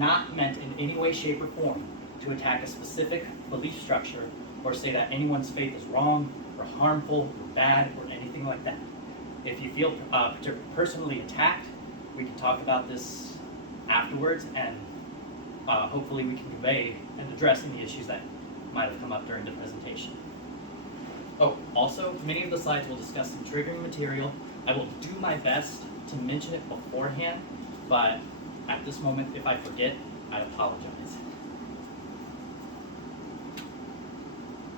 not meant in any way, shape, or form to attack a specific belief structure or say that anyone's faith is wrong or harmful or bad or anything like that. If you feel personally attacked, we can talk about this afterwards, and hopefully we can convey and address any issues that might have come up during the presentation. Oh, also, many of the slides will discuss some triggering material. I will do my best to mention it beforehand, but at this moment, if I forget, I apologize.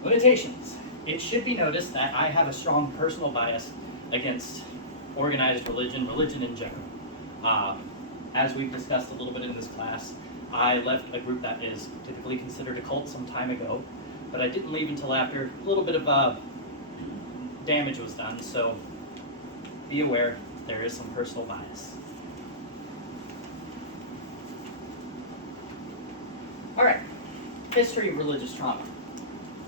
Limitations. It should be noticed that I have a strong personal bias against organized religion in general. As we've discussed a little bit in this class, I left a group that is typically considered a cult some time ago, but I didn't leave until after a little bit of damage was done, so be aware there is some personal bias. All right, history of religious trauma.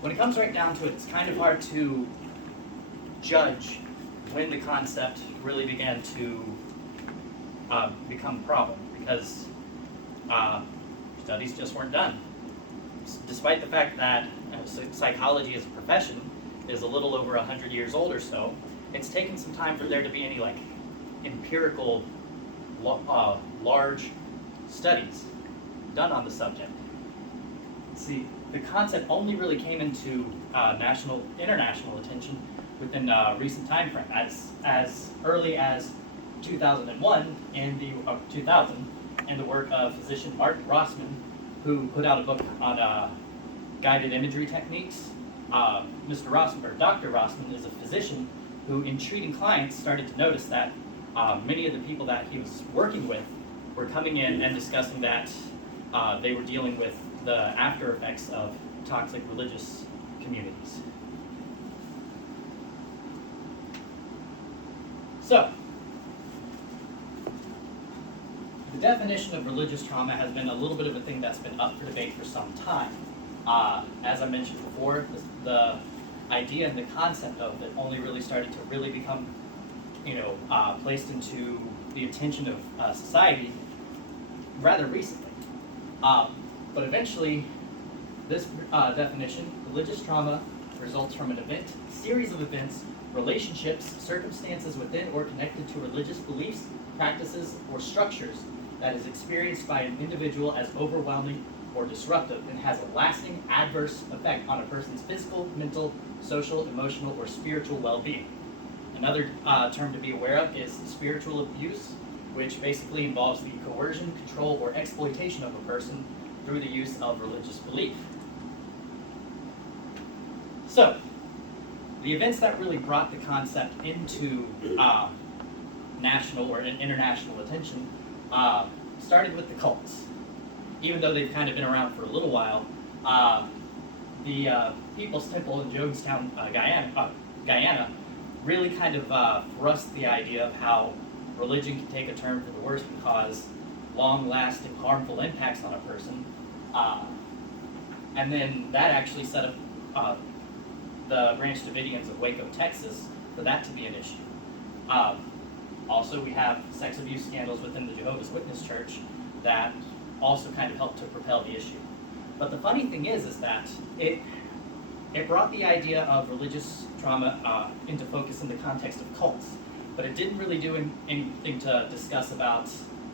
When it comes right down to it, it's kind of hard to judge when the concept really began to become a problem, because studies just weren't done. Despite the fact that psychology as a profession is a little over 100 years old or so, it's taken some time for there to be any empirical large studies done on the subject. See, the concept only really came into international attention within recent time frame, as early as 2001 and the 2000, and the work of physician Mark Rossman, who put out a book on guided imagery techniques. Dr. Rossman is a physician who, in treating clients, started to notice that many of the people that he was working with were coming in and discussing that they were dealing with the after effects of toxic religious communities. So, the definition of religious trauma has been a little bit of a thing that's been up for debate for some time. As I mentioned before, the idea and the concept of it only really started to really become, placed into the attention of society rather recently. But eventually, this definition, religious trauma, results from an event, series of events, relationships, circumstances within or connected to religious beliefs, practices, or structures that is experienced by an individual as overwhelming or disruptive and has a lasting adverse effect on a person's physical, mental, social, emotional, or spiritual well-being. Another term to be aware of is spiritual abuse, which basically involves the coercion, control, or exploitation of a person through the use of religious belief. So, the events that really brought the concept into national or international attention started with the cults. Even though they've kind of been around for a little while, the People's Temple in Jonestown, Guyana, really kind of thrust the idea of how religion can take a turn for the worse and cause long-lasting harmful impacts on a person. And then that actually set up the Branch Davidians of Waco, Texas, for that to be an issue. Also, we have sex abuse scandals within the Jehovah's Witness Church that also kind of helped to propel the issue. But the funny thing is that it brought the idea of religious trauma into focus in the context of cults, but it didn't really do anything to discuss about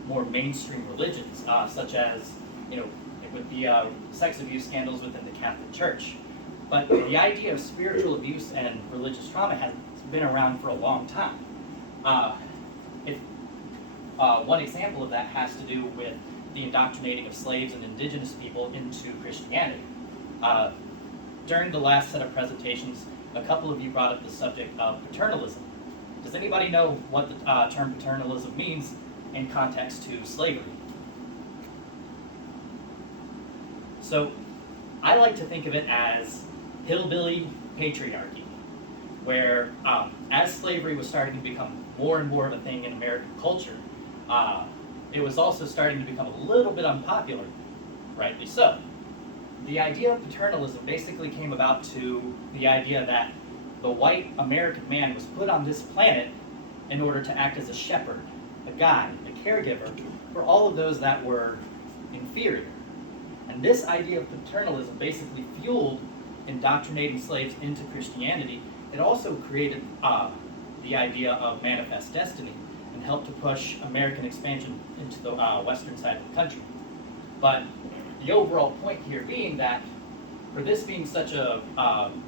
more mainstream religions, such as, with the sex abuse scandals within the Catholic Church. But the idea of spiritual abuse and religious trauma has been around for a long time. One example of that has to do with the indoctrinating of slaves and indigenous people into Christianity. During the last set of presentations, a couple of you brought up the subject of paternalism. Does anybody know what the term paternalism means in context to slavery? So, I like to think of it as hillbilly patriarchy, where as slavery was starting to become more and more of a thing in American culture, it was also starting to become a little bit unpopular, rightly so. The idea of paternalism basically came about to the idea that the white American man was put on this planet in order to act as a shepherd, a guide, a caregiver for all of those that were in inferior. And this idea of paternalism basically fueled indoctrinating slaves into Christianity. It also created the idea of manifest destiny and helped to push American expansion into the western side of the country. But the overall point here being that for this being such a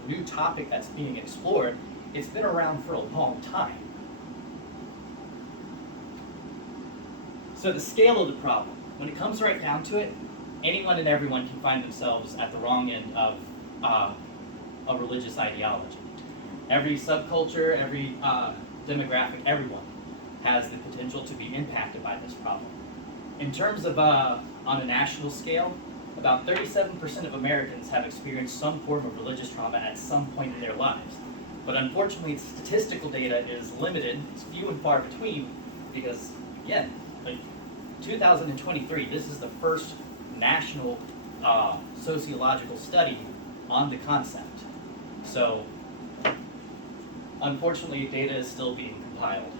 new topic that's being explored, it's been around for a long time. So the scale of the problem, when it comes right down to it, anyone and everyone can find themselves at the wrong end of a religious ideology. Every subculture, every demographic, everyone has the potential to be impacted by this problem. In terms of on a national scale, about 37% of Americans have experienced some form of religious trauma at some point in their lives. But unfortunately, statistical data is limited, it's few and far between, because again, like 2023, this is the first national sociological study on the concept. So, unfortunately, data is still being compiled.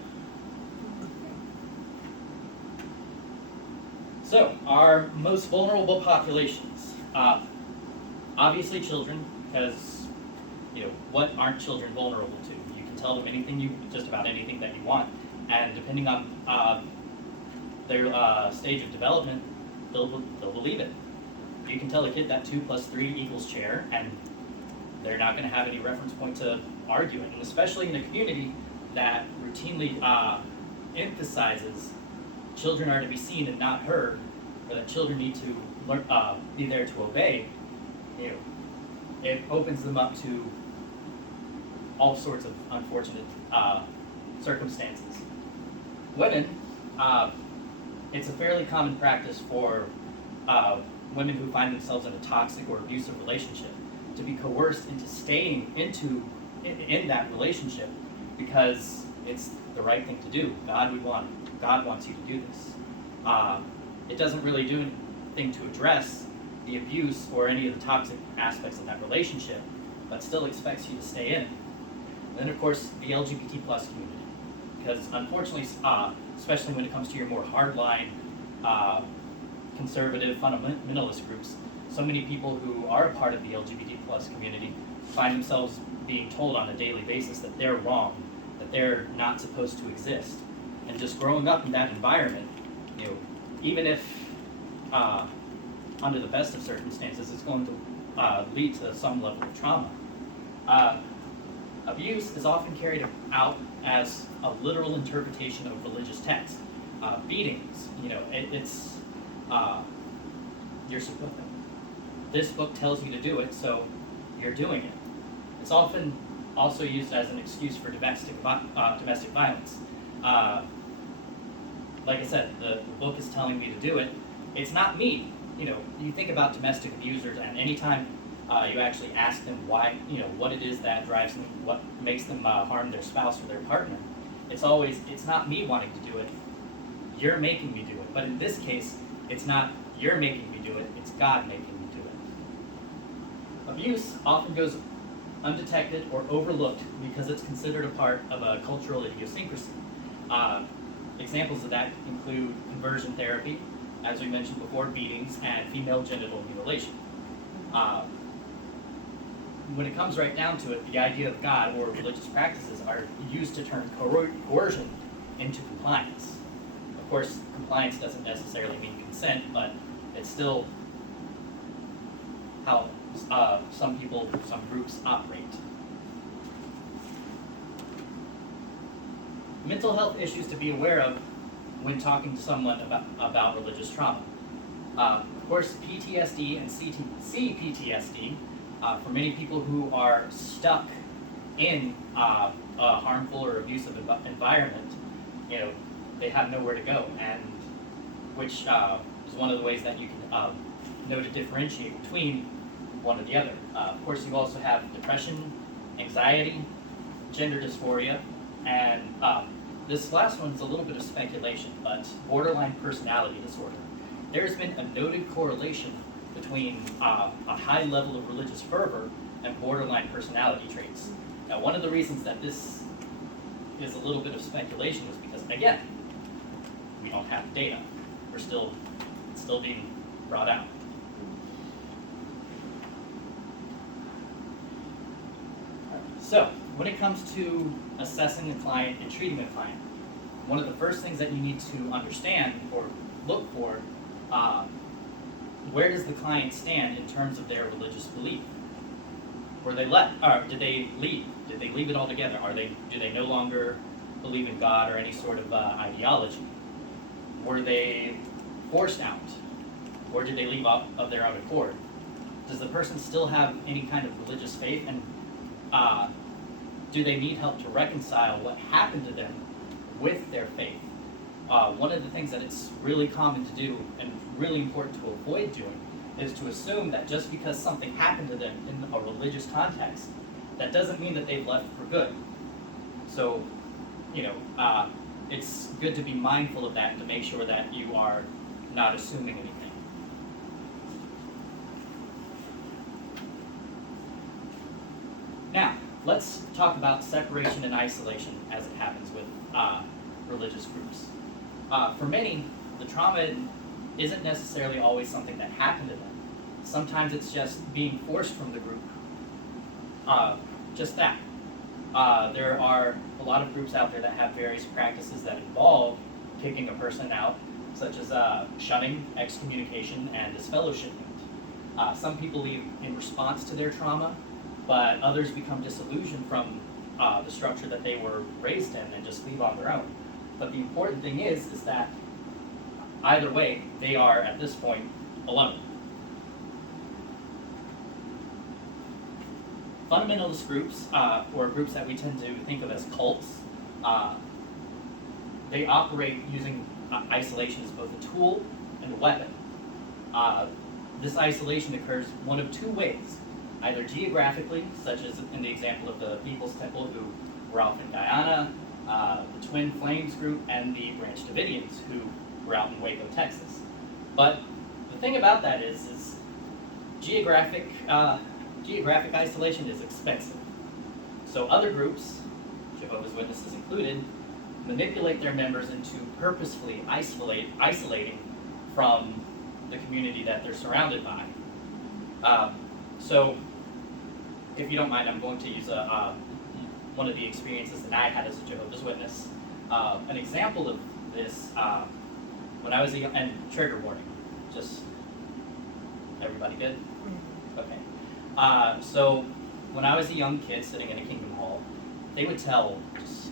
So, our most vulnerable populations, obviously children, because what aren't children vulnerable to? You can tell them just about anything that you want, and depending on their stage of development, they'll believe it. You can tell a kid that 2 + 3 = chair, and they're not going to have any reference point to argue it, and especially in a community that routinely emphasizes children are to be seen and not heard, or that children need to learn, be there to obey. It opens them up to all sorts of unfortunate circumstances. Women, it's a fairly common practice for women who find themselves in a toxic or abusive relationship to be coerced into staying in that relationship because it's the right thing to do. God wants you to do this. It doesn't really do anything to address the abuse or any of the toxic aspects of that relationship, but still expects you to stay in it. And then, of course, the LGBT+ community, because unfortunately, especially when it comes to your more hardline, conservative, fundamentalist groups, so many people who are part of the LGBT+ community find themselves being told on a daily basis that they're wrong, that they're not supposed to exist. And just growing up in that environment, even if under the best of circumstances, it's going to lead to some level of trauma. Abuse is often carried out as a literal interpretation of religious text. Beatings, it's you're supposed. This book tells you to do it, so you're doing it. It's often also used as an excuse for domestic violence. Like I said, the book is telling me to do it. It's not me. You think about domestic abusers, and anytime you actually ask them why, what it is that drives them, what makes them harm their spouse or their partner, it's not me wanting to do it. You're making me do it. But in this case, it's not you're making me do it, it's God making me do it. Abuse often goes undetected or overlooked because it's considered a part of a cultural idiosyncrasy. Examples of that include conversion therapy, as we mentioned before, beatings, and female genital mutilation. When it comes right down to it, the idea of God or religious practices are used to turn coercion into compliance. Of course, compliance doesn't necessarily mean consent, but it's still how some groups operate. Mental health issues to be aware of when talking to someone about religious trauma. Of course, PTSD and CPTSD, for many people who are stuck in a harmful or abusive environment, they have nowhere to go, and which is one of the ways that you can know to differentiate between one or the other. Of course, you also have depression, anxiety, gender dysphoria, and this last one is a little bit of speculation, but borderline personality disorder. There's been a noted correlation between a high level of religious fervor and borderline personality traits. Now, one of the reasons that this is a little bit of speculation is because, again, we don't have data. It's still being brought out. So, when it comes to assessing a client and treating a client, one of the first things that you need to understand or look for, where does the client stand in terms of their religious belief? Were they did they leave? Did they leave it altogether? Do they no longer believe in God or any sort of ideology? Were they forced out? Or did they leave of their own accord? Does the person still have any kind of religious faith? And do they need help to reconcile what happened to them with their faith? One of the things that it's really common to do and really important to avoid doing is to assume that just because something happened to them in a religious context, that doesn't mean that they've left for good. So, it's good to be mindful of that and to make sure that you are not assuming anything. Now, let's talk about separation and isolation as it happens with religious groups. For many, the trauma isn't necessarily always something that happened to them. Sometimes it's just being forced from the group. Just that. There are a lot of groups out there that have various practices that involve kicking a person out, such as shunning, excommunication, and disfellowshipment. Some people leave in response to their trauma, but others become disillusioned from the structure that they were raised in and just leave on their own. But the important thing is that either way, they are, at this point, alone. Fundamentalist groups, or groups that we tend to think of as cults, they operate using isolation as both a tool and a weapon. This isolation occurs one of two ways, either geographically, such as in the example of the People's Temple, who were out in Guyana, the Twin Flames group, and the Branch Davidians, who were out in Waco, Texas. But the thing about that is geographic isolation is expensive. So other groups, Jehovah's Witnesses included, manipulate their members into purposefully isolating from the community that they're surrounded by. So, if you don't mind, I'm going to use one of the experiences that I had as a Jehovah's Witness. An example of this, when I was and trigger warning, just everybody good? Okay. So, when I was a young kid sitting in a Kingdom Hall, they would tell just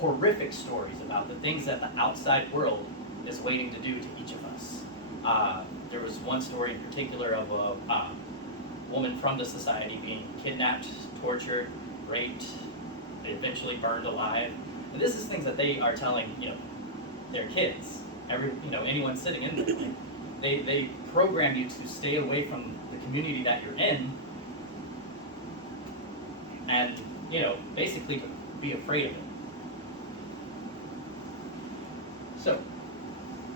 horrific stories about the things that the outside world is waiting to do to each of us. There was one story in particular of a woman from the society being kidnapped, tortured, raped, eventually burned alive. And this is things that they are telling, their kids, anyone sitting in there. They program you to stay away from the community that you're in, and basically to be afraid of it. So,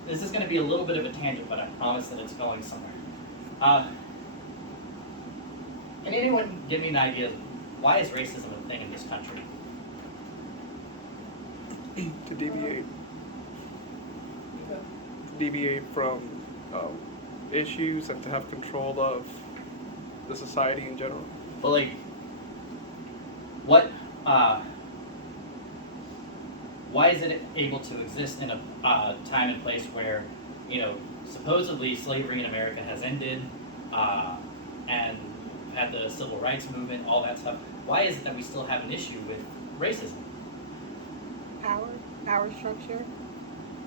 this is going to be a little bit of a tangent, but I promise that it's going somewhere. Can anyone give me an idea of why is racism a thing in this country? To deviate from issues and to have control of the society in general. Well, why is it able to exist in a time and place where, supposedly slavery in America has ended, and had the civil rights movement, all that stuff? Why is it that we still have an issue with racism? Power structure.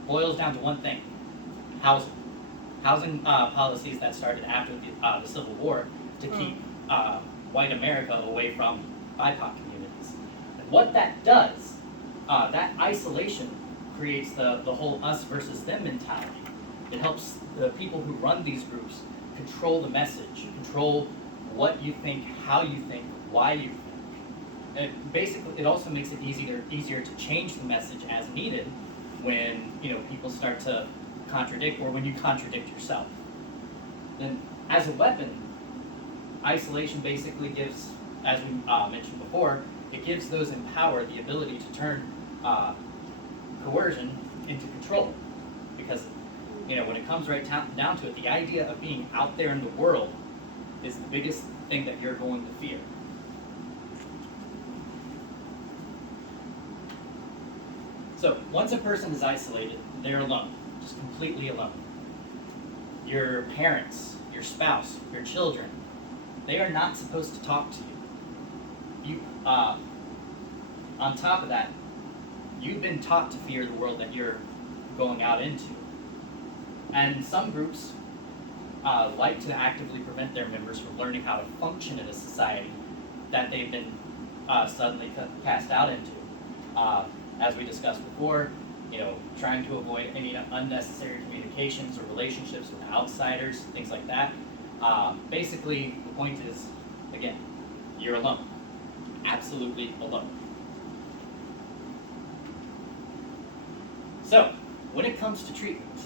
Boils down to one thing: housing. Housing policies that started after the Civil War to keep white America away from BIPOC communities. And what that does, that isolation creates the whole us versus them mentality. It helps the people who run these groups control the message, control what you think, how you think, why you think. And basically, it also makes it easier to change the message as needed when people start to contradict, or when you contradict yourself. Then, as a weapon, isolation basically gives, as we mentioned before, it gives those in power the ability to turn coercion into control. Because when it comes right down to it, the idea of being out there in the world is the biggest thing that you're going to fear. So, once a person is isolated, they're alone, just completely alone. Your parents, your spouse, your children, they are not supposed to talk to you. On top of that, you've been taught to fear the world that you're going out into. And some groups like to actively prevent their members from learning how to function in a society that they've been suddenly cast out into. As we discussed before, trying to avoid any unnecessary communications or relationships with outsiders, things like that. Basically, the point is, again, you're alone. Absolutely alone. So, when it comes to treatment,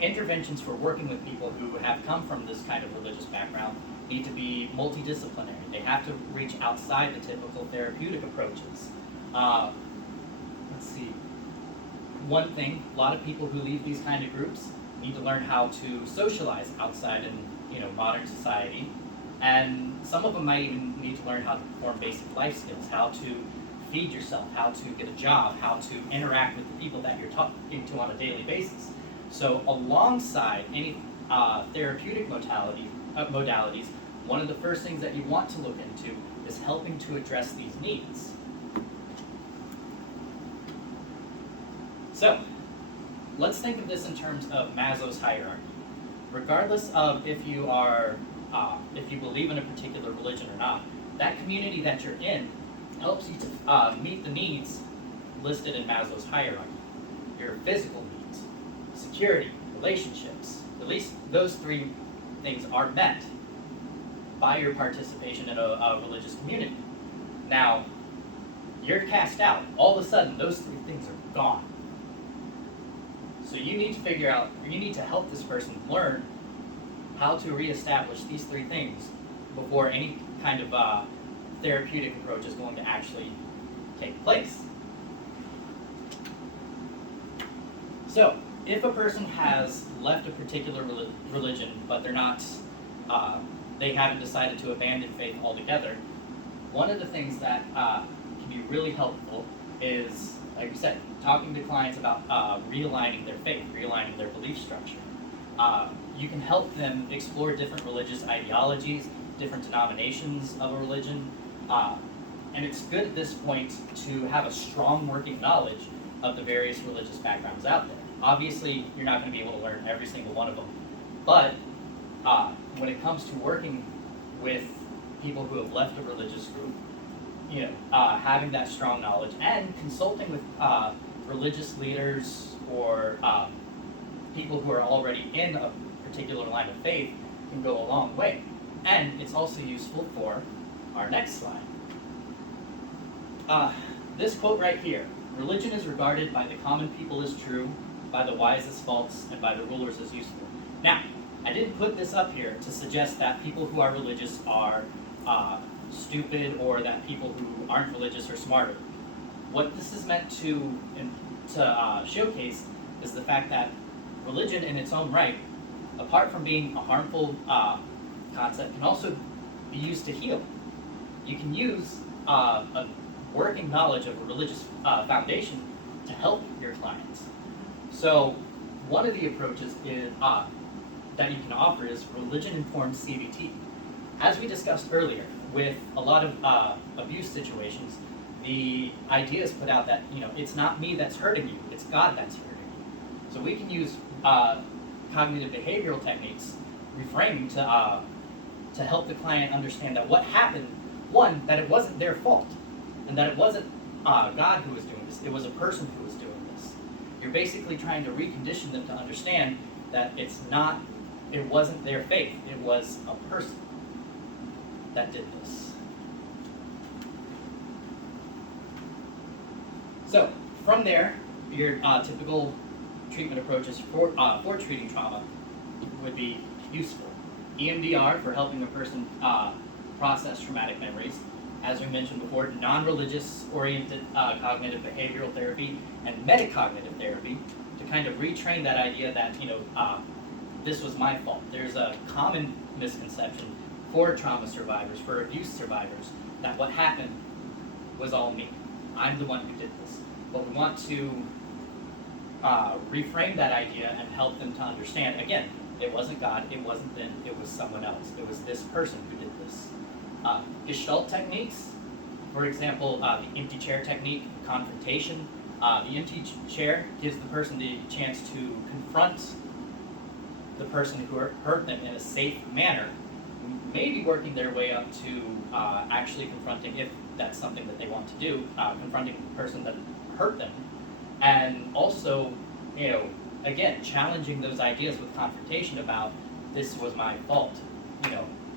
interventions for working with people who have come from this kind of religious background need to be multidisciplinary. They have to reach outside the typical therapeutic approaches. Let's see. One thing, a lot of people who leave these kind of groups need to learn how to socialize outside in modern society, and some of them might even need to learn how to perform basic life skills, how to feed yourself, how to get a job, how to interact with the people that you're talking to on a daily basis. So alongside any therapeutic modalities, one of the first things that you want to look into is helping to address these needs. So, let's think of this in terms of Maslow's hierarchy. Regardless of if you believe in a particular religion or not, that community that you're in helps you to meet the needs listed in Maslow's hierarchy. Your physical needs, security, relationships, at least those three things are met by your participation in a religious community. Now, you're cast out. All of a sudden, those three things are gone. So you need to help this person learn how to reestablish these three things before any kind of therapeutic approach is going to actually take place. So, if a person has left a particular religion, but they haven't decided to abandon faith altogether, one of the things that can be really helpful is, like I said, talking to clients about realigning their faith, realigning their belief structure. You can help them explore different religious ideologies, different denominations of a religion, and it's good at this point to have a strong working knowledge of the various religious backgrounds out there. Obviously, you're not going to be able to learn every single one of them, but when it comes to working with people who have left a religious group, having that strong knowledge and consulting with religious leaders or people who are already in a particular line of faith can go a long way. And it's also useful for our next slide. This quote right here: "Religion is regarded by the common people as true, by the wise as false, and by the rulers as useful." Now, I didn't put this up here to suggest that people who are religious are stupid or that people who aren't religious are smarter. What this is meant to showcase is the fact that religion in its own right, apart from being a harmful concept, can also be used to heal. You can use a working knowledge of a religious foundation to help your clients. So one of the approaches that you can offer is religion-informed CBT. As we discussed earlier, with a lot of abuse situations, the idea is put out that it's not me that's hurting you, it's God that's hurting you. So we can use cognitive behavioral techniques, reframing, to help the client understand that what happened, one, that it wasn't their fault, and that it wasn't God who was doing this, it was a person who was doing this. You're basically trying to recondition them to understand that it wasn't their faith, it was a person that did this. So, from there, your typical treatment approaches for treating trauma would be useful. EMDR for helping a person process traumatic memories. As we mentioned before, non-religious oriented cognitive behavioral therapy and metacognitive therapy to kind of retrain that idea that, this was my fault. There's a common misconception for trauma survivors, for abuse survivors, that what happened was all me. I'm the one who did this. But we want to reframe that idea and help them to understand, again, it wasn't God, it wasn't them, it was someone else. It was this person who did this. Gestalt techniques, for example, the empty chair technique, confrontation. The empty chair gives the person the chance to confront the person who hurt them in a safe manner, maybe working their way up to actually confronting, if that's something that they want to do, confronting the person that hurt them. And also, again, challenging those ideas with confrontation about, this was my fault,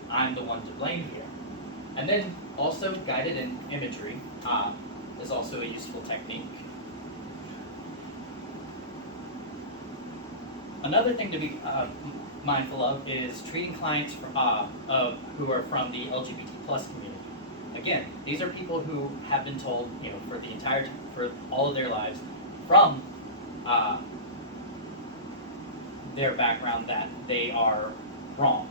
I'm the one to blame here. And then also guided imagery is also a useful technique. Another thing to be mindful of is treating clients who are from the LGBT plus community. Again, these are people who have been told, for all of their lives, from their background, that they are wrong,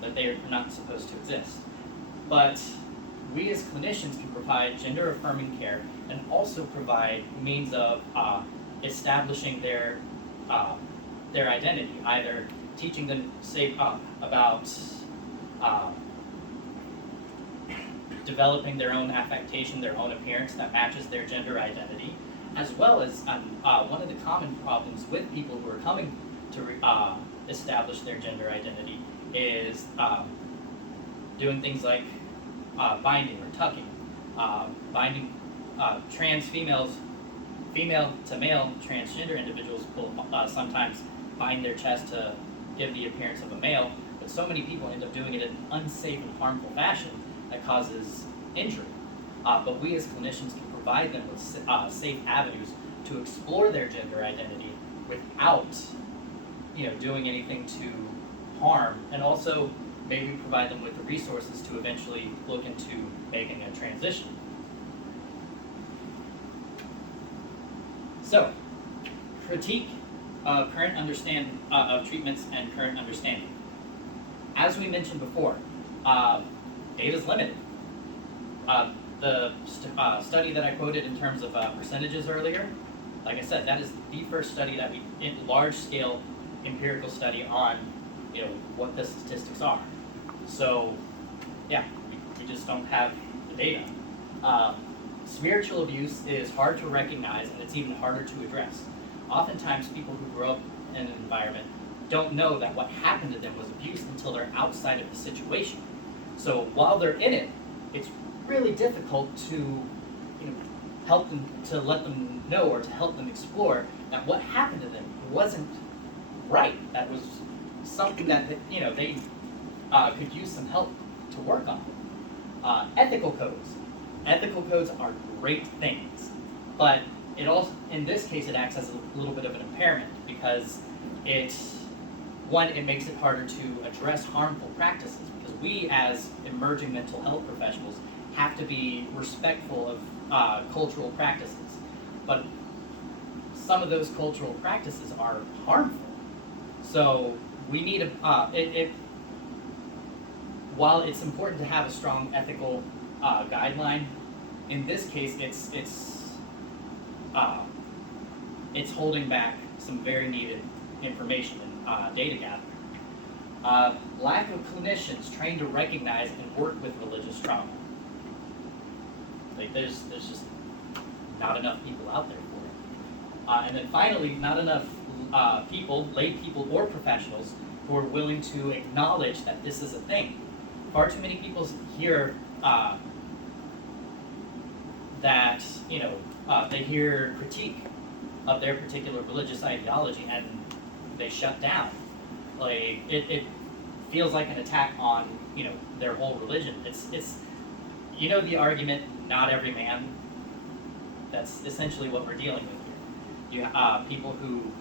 that they are not supposed to exist. But we as clinicians can provide gender-affirming care and also provide means of establishing their identity, either teaching them about developing their own affectation, their own appearance that matches their gender identity, as well as one of the common problems with people who are coming to establish their gender identity is doing things like binding or tucking. Binding trans female to male transgender individuals will sometimes bind their chest to give the appearance of a male, but so many people end up doing it in an unsafe and harmful fashion that causes injury. But we as clinicians can provide them with safe avenues to explore their gender identity without doing anything to harm, and also maybe provide them with the resources to eventually look into making a transition. So, critique of current understanding of treatments and current understanding. As we mentioned before, data is limited. The study that I quoted in terms of percentages earlier, like I said, that is the first study that large-scale empirical study on, what the statistics are. So, yeah, we just don't have the data. Spiritual abuse is hard to recognize, and it's even harder to address. Oftentimes, people who grow up in an environment don't know that what happened to them was abuse until they're outside of the situation. So while they're in it, it's really difficult to, help them, to let them know or to help them explore that what happened to them wasn't right. That was something that they could use some help to work on. Ethical codes. Ethical codes are great things, but it also, in this case, it acts as a little bit of an impairment because it makes it harder to address harmful practices, because we as emerging mental health professionals have to be respectful of cultural practices, but some of those cultural practices are harmful. So we need while it's important to have a strong ethical guideline, in this case, it's holding back some very needed information and data gathering. Lack of clinicians trained to recognize and work with religious trauma. Like there's just not enough people out there for it. And then finally, not enough lay people or professionals who are willing to acknowledge that this is a thing. Far too many people hear that, they hear critique of their particular religious ideology and they shut down. Like it feels like an attack on, their whole religion. It's the argument, not every man. That's essentially what we're dealing with here. You people who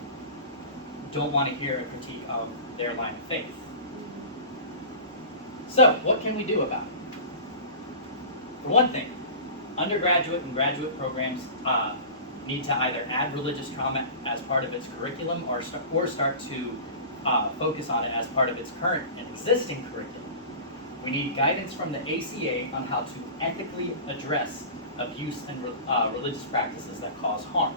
don't want to hear a critique of their line of faith. So, what can we do about it? For one thing, undergraduate and graduate programs need to either add religious trauma as part of its curriculum or start to focus on it as part of its current and existing curriculum. We need guidance from the ACA on how to ethically address abuse and religious practices that cause harm.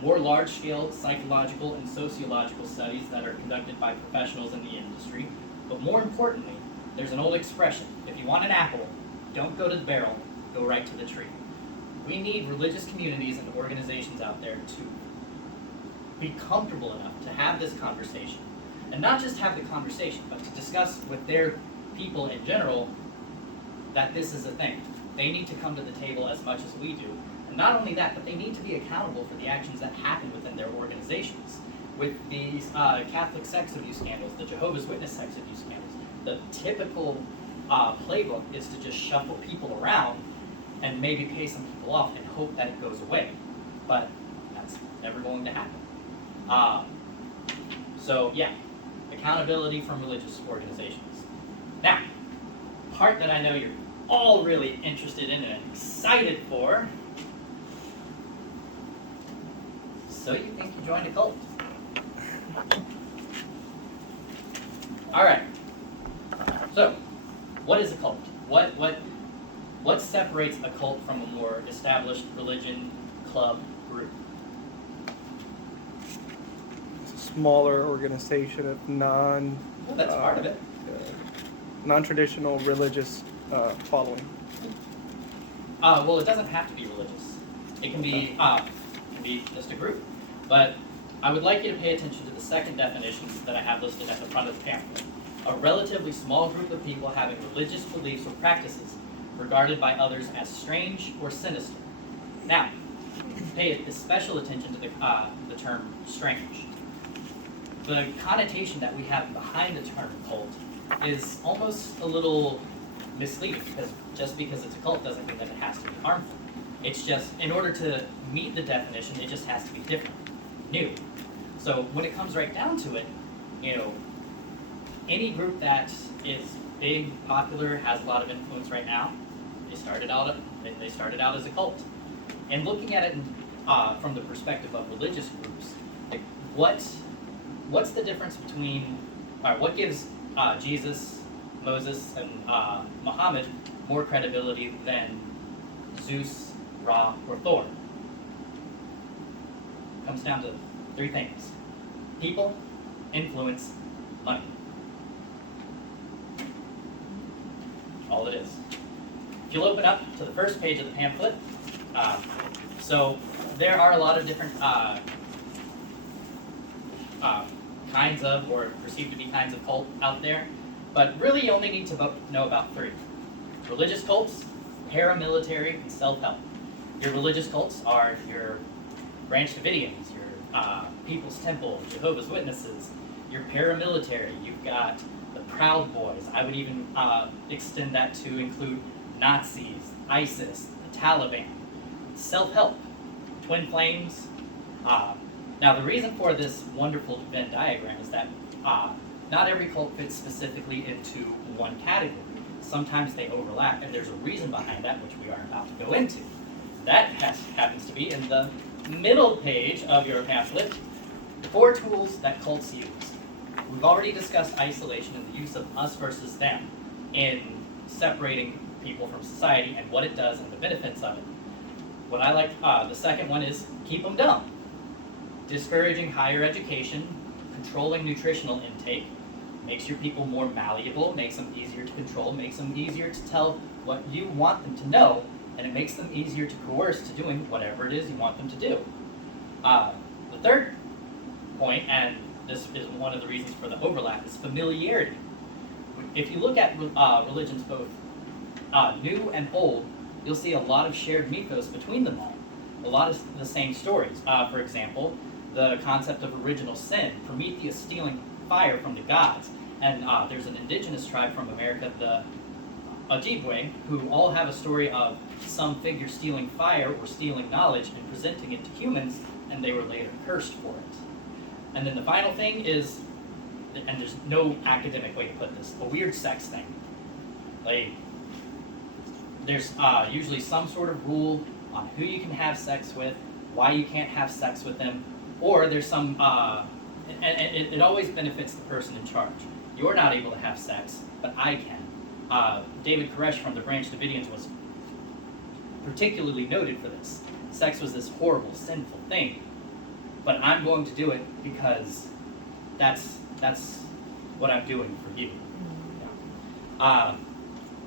More large-scale psychological and sociological studies that are conducted by professionals in the industry. But more importantly, there's an old expression: if you want an apple, don't go to the barrel, go right to the tree. We need religious communities and organizations out there to be comfortable enough to have this conversation. And not just have the conversation, but to discuss with their people in general that this is a thing. They need to come to the table as much as we do. And not only that, but they need to be accountable for the actions that happen within their organizations. With these Catholic sex abuse scandals, the Jehovah's Witness sex abuse scandals, the typical playbook is to just shuffle people around and maybe pay some people off and hope that it goes away. But that's never going to happen. So yeah, accountability from religious organizations. Now, part that I know you're all really interested in and excited for. So you think you joined a cult? All right. So, what is a cult? What separates a cult from a more established religion, club, group? It's a smaller organization of Well, that's part of it. non-traditional religious following. Well, it doesn't have to be religious. It can be just a group. But I would like you to pay attention to the second definition that I have listed at the front of the pamphlet. A relatively small group of people having religious beliefs or practices regarded by others as strange or sinister. Now, pay special attention to the term strange. The connotation that we have behind the term cult is almost a little misleading, because just because it's a cult doesn't mean that it has to be harmful. It's just, in order to meet the definition, it just has to be different, new. So when it comes right down to it, any group that is big, popular, has a lot of influence right now, they started out as a cult. And looking at it from the perspective of religious groups, like what's the difference between, what gives Jesus, Moses, and Muhammad more credibility than Zeus, Ra, or Thor? Comes down to three things: people, influence, money. All it is. If you'll open up to the first page of the pamphlet, so there are a lot of different kinds of, or perceived to be kinds of cult out there, but really you only need to know about three: religious cults, paramilitary, and self-help. Your religious cults are your Branch Davidians, your People's Temple, Jehovah's Witnesses. Your paramilitary, you've got the Proud Boys. I would even extend that to include Nazis, ISIS, the Taliban. Self-help, Twin Flames. Now the reason for this wonderful Venn diagram is that not every cult fits specifically into one category. Sometimes they overlap, and there's a reason behind that, which we are about to go into. That happens to be in the middle page of your pamphlet, 4 tools that cults use. We've already discussed isolation and the use of us versus them in separating people from society and what it does and the benefits of it. What I like, the second one is keep them dumb. Discouraging higher education, controlling nutritional intake, makes your people more malleable, makes them easier to control, makes them easier to tell what you want them to know, and it makes them easier to coerce to doing whatever it is you want them to do. The third point, and this is one of the reasons for the overlap, is familiarity. If you look at religions both new and old, you'll see a lot of shared mythos between them all. A lot of the same stories. For example, the concept of original sin, Prometheus stealing fire from the gods. And there's an indigenous tribe from America, the Ojibwe, who all have a story of some figure stealing fire or stealing knowledge and presenting it to humans, and they were later cursed for it. And then the final thing is, and there's no academic way to put this, a weird sex thing. Like, there's usually some sort of rule on who you can have sex with, why you can't have sex with them, or there's some, and it always benefits the person in charge. You're not able to have sex, but I can. David Koresh from the Branch Davidians was particularly noted for this. Sex was this horrible, sinful thing, but I'm going to do it because that's what I'm doing for you. Yeah.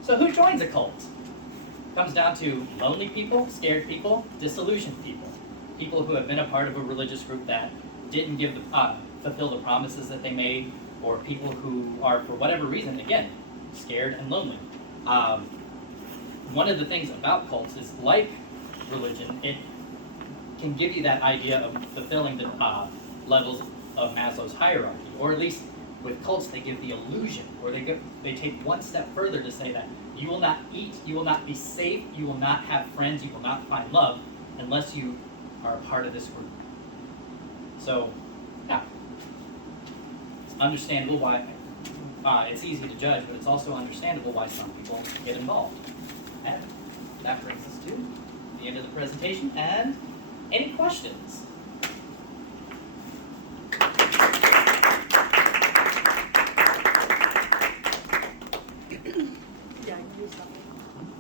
So who joins a cult? Comes down to lonely people, scared people, disillusioned people, people who have been a part of a religious group that didn't fulfill the promises that they made, or people who are, for whatever reason, again, scared and lonely. One of the things about cults is, like religion, it can give you that idea of fulfilling the levels of Maslow's hierarchy, or at least with cults, they give the illusion, or they take one step further to say that you will not eat, you will not be safe, you will not have friends, you will not find love unless you are a part of this group. So, yeah, it's understandable why it's easy to judge, but it's also understandable why some people get involved. And that brings us to the end of the presentation. And any questions?